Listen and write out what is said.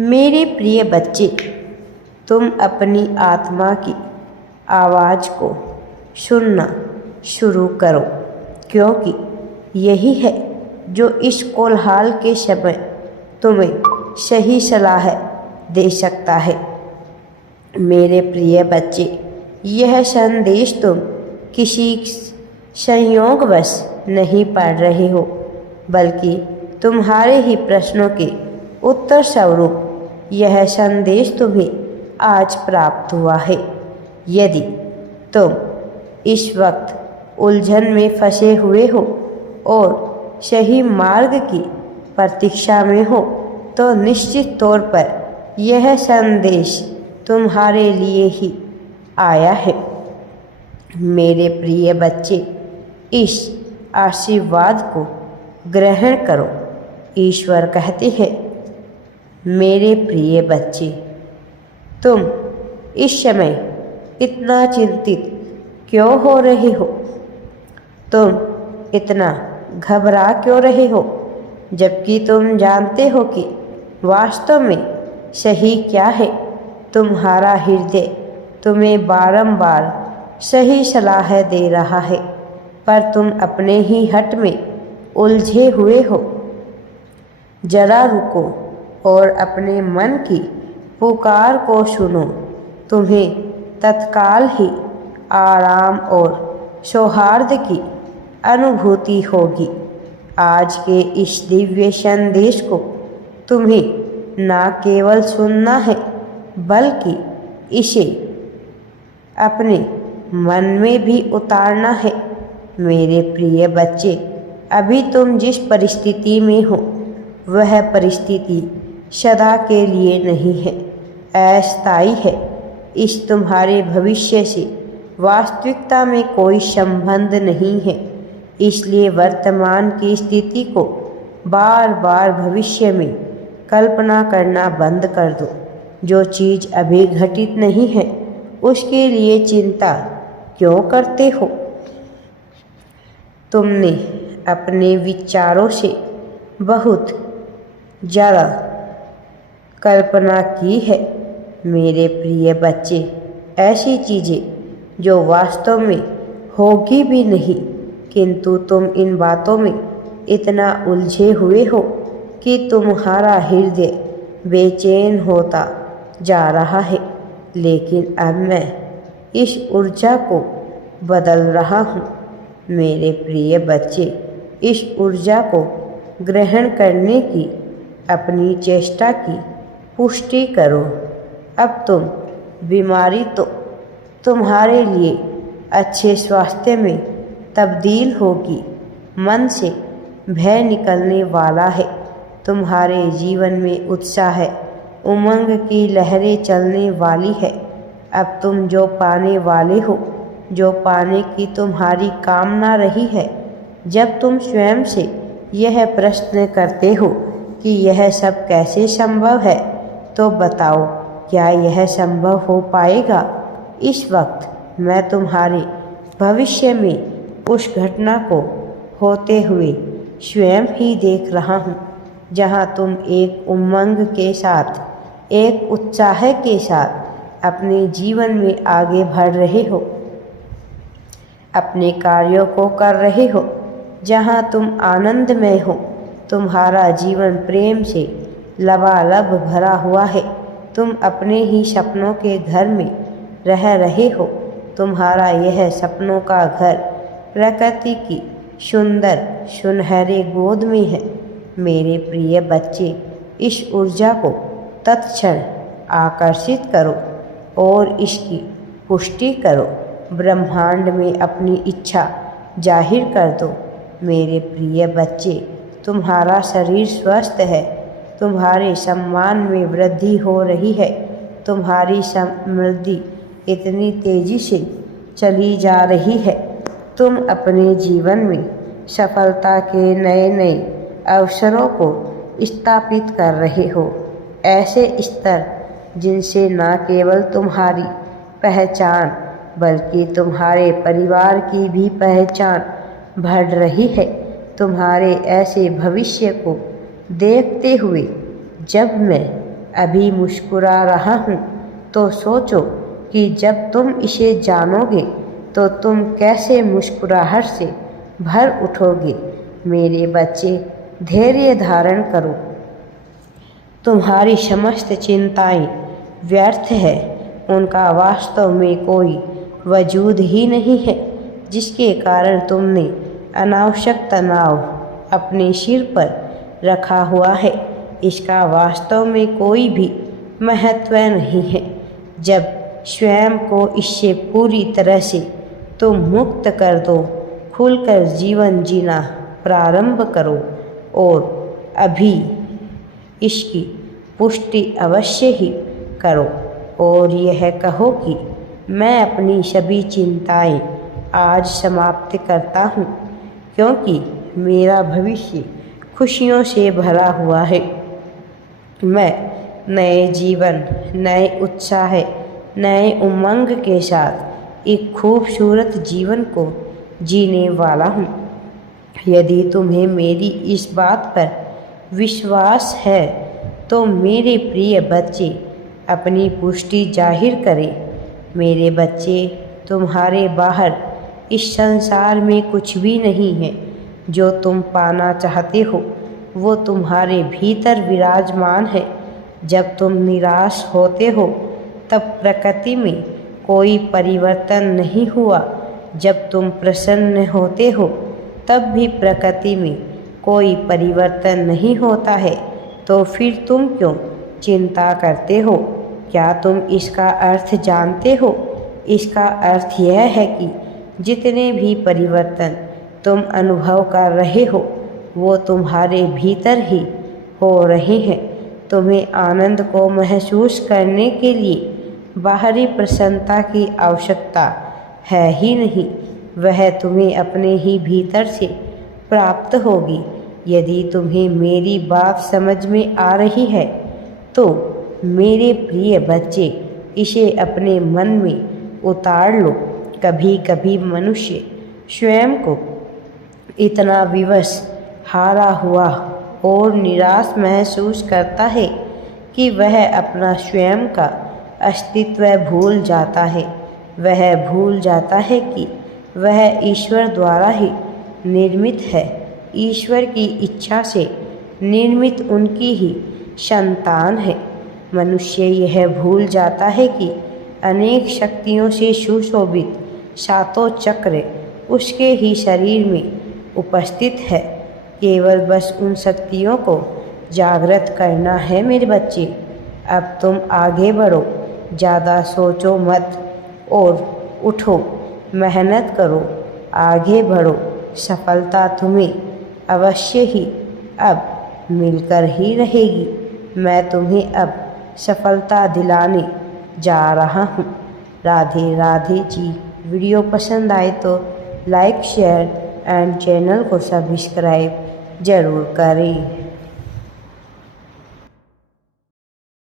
मेरे प्रिय बच्चे, तुम अपनी आत्मा की आवाज़ को सुनना शुरू करो, क्योंकि यही है जो इस कोलाहल के समय तुम्हें सही सलाह दे सकता है। मेरे प्रिय बच्चे, यह संदेश तुम किसी संयोगवश नहीं पढ़ रहे हो, बल्कि तुम्हारे ही प्रश्नों के उत्तर स्वरूप यह संदेश तुम्हें आज प्राप्त हुआ है। यदि तुम इस वक्त उलझन में फंसे हुए हो और सही मार्ग की प्रतीक्षा में हो, तो निश्चित तौर पर यह संदेश तुम्हारे लिए ही आया है। मेरे प्रिय बच्चे, इस आशीर्वाद को ग्रहण करो। ईश्वर कहते हैं, मेरे प्रिय बच्चे, तुम इस समय इतना चिंतित क्यों हो रहे हो? तुम इतना घबरा क्यों रहे हो, जबकि तुम जानते हो कि वास्तव में सही क्या है? तुम्हारा हृदय तुम्हें बारंबार सही सलाह दे रहा है, पर तुम अपने ही हट में उलझे हुए हो। जरा रुको और अपने मन की पुकार को सुनो। तुम्हें तत्काल ही आराम और सौहार्द की अनुभूति होगी। आज के इस दिव्य संदेश को तुम्हें न केवल सुनना है, बल्कि इसे अपने मन में भी उतारना है। मेरे प्रिय बच्चे, अभी तुम जिस परिस्थिति में हो, वह परिस्थिति सदा के लिए नहीं है, अस्थायी है। इस तुम्हारे भविष्य से वास्तविकता में कोई संबंध नहीं है। इसलिए वर्तमान की स्थिति को बार बार भविष्य में कल्पना करना बंद कर दो। जो चीज़ अभी घटित नहीं है, उसके लिए चिंता क्यों करते हो? तुमने अपने विचारों से बहुत ज़्यादा कल्पना की है। मेरे प्रिय बच्चे, ऐसी चीज़ें जो वास्तव में होगी भी नहीं, किंतु तुम इन बातों में इतना उलझे हुए हो कि तुम्हारा हृदय बेचैन होता जा रहा है। लेकिन अब मैं इस ऊर्जा को बदल रहा हूँ। मेरे प्रिय बच्चे, इस ऊर्जा को ग्रहण करने की अपनी चेष्टा की पुष्टि करो। अब तुम बीमारी तो तुम्हारे लिए अच्छे स्वास्थ्य में तब्दील होगी। मन से भय निकलने वाला है। तुम्हारे जीवन में उत्साह उमंग की लहरें चलने वाली है। अब तुम जो पाने वाले हो, जो पाने की तुम्हारी कामना रही है, जब तुम स्वयं से यह प्रश्न करते हो कि यह सब कैसे संभव है, तो बताओ, क्या यह संभव हो पाएगा? इस वक्त मैं तुम्हारे भविष्य में उस घटना को होते हुए स्वयं ही देख रहा हूँ, जहाँ तुम एक उमंग के साथ, एक उत्साह के साथ अपने जीवन में आगे बढ़ रहे हो, अपने कार्यों को कर रहे हो, जहाँ तुम आनंदमय हो। तुम्हारा जीवन प्रेम से लबालब भरा हुआ है। तुम अपने ही सपनों के घर में रह रहे हो। तुम्हारा यह सपनों का घर प्रकृति की सुंदर सुनहरे गोद में है। मेरे प्रिय बच्चे, इस ऊर्जा को तत्क्षण आकर्षित करो और इसकी पुष्टि करो। ब्रह्मांड में अपनी इच्छा जाहिर कर दो। मेरे प्रिय बच्चे, तुम्हारा शरीर स्वस्थ है। तुम्हारे सम्मान में वृद्धि हो रही है। तुम्हारी समृद्धि इतनी तेजी से चली जा रही है। तुम अपने जीवन में सफलता के नए नए अवसरों को स्थापित कर रहे हो, ऐसे स्तर जिनसे न केवल तुम्हारी पहचान बल्कि तुम्हारे परिवार की भी पहचान बढ़ रही है। तुम्हारे ऐसे भविष्य को देखते हुए जब मैं अभी मुस्कुरा रहा हूँ तो सोचो कि जब तुम इसे जानोगे तो तुम कैसे मुस्कुराहट से भर उठोगे। मेरे बच्चे, धैर्य धारण करो। तुम्हारी समस्त चिंताएं व्यर्थ है, उनका वास्तव में कोई वजूद ही नहीं है, जिसके कारण तुमने अनावश्यक तनाव अपने सिर पर रखा हुआ है। इसका वास्तव में कोई भी महत्व नहीं है। जब स्वयं को इससे पूरी तरह से तुम मुक्त कर दो, खुलकर जीवन जीना प्रारंभ करो और अभी इसकी पुष्टि अवश्य ही करो और यह कहो कि मैं अपनी सभी चिंताएं आज समाप्त करता हूँ, क्योंकि मेरा भविष्य खुशियों से भरा हुआ है। मैं नए जीवन, नए उत्साह, नए उमंग के साथ एक खूबसूरत जीवन को जीने वाला हूँ। यदि तुम्हें मेरी इस बात पर विश्वास है तो मेरे प्रिय बच्चे अपनी पुष्टि जाहिर करें। मेरे बच्चे, तुम्हारे बाहर इस संसार में कुछ भी नहीं है। जो तुम पाना चाहते हो वो तुम्हारे भीतर विराजमान है। जब तुम निराश होते हो तब प्रकृति में कोई परिवर्तन नहीं हुआ। जब तुम प्रसन्न होते हो तब भी प्रकृति में कोई परिवर्तन नहीं होता है। तो फिर तुम क्यों चिंता करते हो? क्या तुम इसका अर्थ जानते हो? इसका अर्थ यह है कि जितने भी परिवर्तन तुम अनुभव कर रहे हो वो तुम्हारे भीतर ही हो रहे हैं। तुम्हें आनंद को महसूस करने के लिए बाहरी प्रसन्नता की आवश्यकता है ही नहीं, वह तुम्हें अपने ही भीतर से प्राप्त होगी। यदि तुम्हें मेरी बात समझ में आ रही है तो मेरे प्रिय बच्चे इसे अपने मन में उतार लो। कभी कभी मनुष्य स्वयं को इतना विवश, हारा हुआ और निराश महसूस करता है कि वह अपना स्वयं का अस्तित्व भूल जाता है। वह भूल जाता है कि वह ईश्वर द्वारा ही निर्मित है, ईश्वर की इच्छा से निर्मित उनकी ही संतान है। मनुष्य यह भूल जाता है कि अनेक शक्तियों से सुशोभित सातों चक्र उसके ही शरीर में उपस्थित है। केवल बस उन शक्तियों को जागृत करना है। मेरे बच्चे, अब तुम आगे बढ़ो, ज़्यादा सोचो मत और उठो, मेहनत करो, आगे बढ़ो। सफलता तुम्हें अवश्य ही अब मिलकर ही रहेगी। मैं तुम्हें अब सफलता दिलाने जा रहा हूँ। राधे राधे जी। वीडियो पसंद आए तो लाइक, शेयर एंड चैनल को सब्सक्राइब ज़रूर करें।